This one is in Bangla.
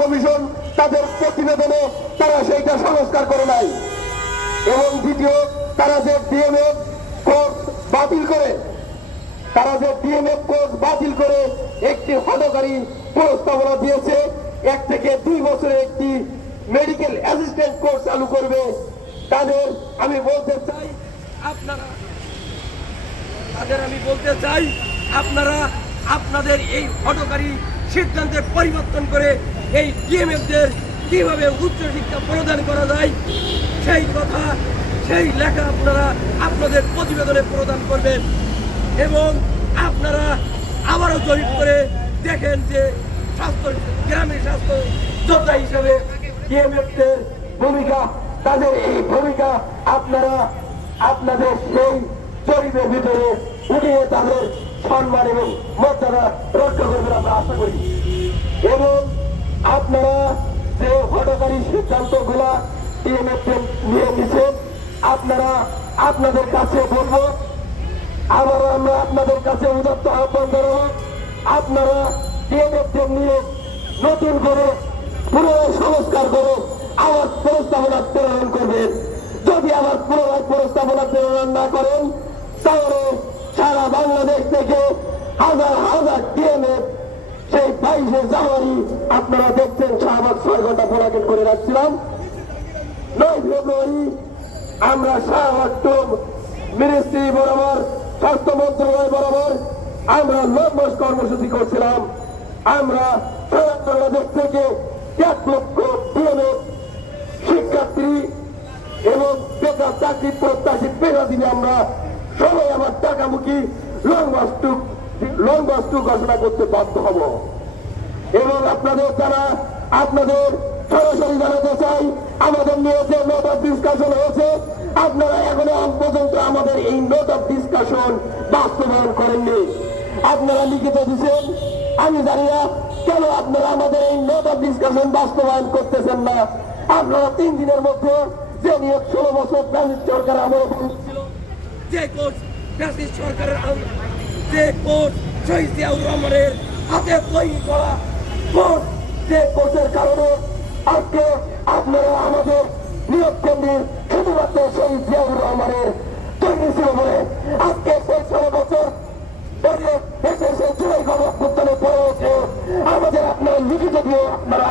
কমিশন, তাদের প্রতিবেদনে তারা সেইটা সংস্কার করে নাই। এবং দ্বিতীয়, তারা যে ডিএমএফ কোর্স বাতিল করে, তারা যে ডিএমএফ কোর্স বাতিল করে একটি হটকারী প্রস্তাবনা দিয়েছে, এক থেকে দুই বছরে একটি মেডিকেল অ্যাসিস্ট্যান্ট কোর্স চালু করবে। তাদের আমি বলতে চাই, আপনারা, তাদের আমি বলতে চাই, আপনারা আপনাদের এই হটকারী সিদ্ধান্তের পরিবর্তন করে এই ডিএমএফদের কীভাবে উচ্চশিক্ষা প্রদান করা যায়, সেই কথা, সেই লেখা আপনারা আপনাদের প্রতিবেদনে প্রদান করবেন। এবং আপনারা আবারও জরিপ করে দেখেন যে স্বাস্থ্য গ্রামীণ স্বাস্থ্য যোদ্ধা হিসেবে ডিএমএফদের ভূমিকা, তাদের এই ভূমিকা আপনারা আপনাদের সেই জরিপের ভিতরে উঠিয়ে তাদের সম্মান এবং মর্যাদা রক্ষা করবেন আমরা আশা করি। এবং আপনারা যে হটকারী সিদ্ধান্তগুলা ডিএমএফ নিয়ে নিছেন, আপনারা আপনাদের কাছে বলব আবার আমরা আপনাদের কাছে উদাত্ত আহ্বান জানাব, আপনারা ডিএমএফ নিয়ে নতুন করে পুনরায় সংস্কার করে আবার প্রস্তাবনা প্রেরণ করবেন। যদি আবার পুনরায় প্রস্তাবনা প্রেরণ না করেন, তাহলে সারা বাংলাদেশ থেকে হাজার হাজার ডিএমএফ সেই বাইশে জানুয়ারি আপনারা দেখছেন শাহবাগ ছয় ঘণ্টা ফলাকেট করে রাখছিলাম। নয় ফেব্রুয়ারি আমরা শাহবাগ টুম মিনিস্ট্রি বরাবর, স্বাস্থ্য মন্ত্রণালয় বরাবর আমরা লম্বস কর্মসূচি করছিলাম। আমরা সারা থেকে এক লক্ষ ডিএমএফ শিক্ষার্থী এবং বেকার চাকরি প্রত্যাশী পেশাজীবী আমরা সবাই আমার টাকামুখী লং বাস্তু লং বাস্তু ঘোষণা করতে বাধ্য হব। এবং আপনাদের যারা আপনাদের সরাসরি জানাতে চাই, আমাদের নিয়ে যে নোট অফ ডিসকাশন হয়েছে, আপনারা এখনও পর্যন্ত আমাদের এই নোট অফ ডিসকাশন বাস্তবায়ন করেননি। আপনারা লিখিত দিচ্ছেন আমি জানি না কেন আপনারা আমাদের এই নোট অফ ডিসকাশন বাস্তবায়ন করতেছেন না। আপনারা তিন দিনের মধ্যে যে নিয়োগ ষোলো বছর ব্রাজিল সরকার ছিল যে কোচ ব্রাজিল সরকারের যে কোচ শহীদ জিয়াউর রহমানের হাতে তৈরি করা যে কোর্টের কারণে আজকে আপনারা আমাদের নিয়োগ কেন্দ্রের শুধুমাত্র সেই জিয়াউর রহমানের তৈরি ছিল বলে আজকে সেই ষোলো বছর পরে এসে সেই জুলাই গণঅভ্যুত্থানে পড়ে আমাদের আপনার লিখিত দিয়ে আপনারা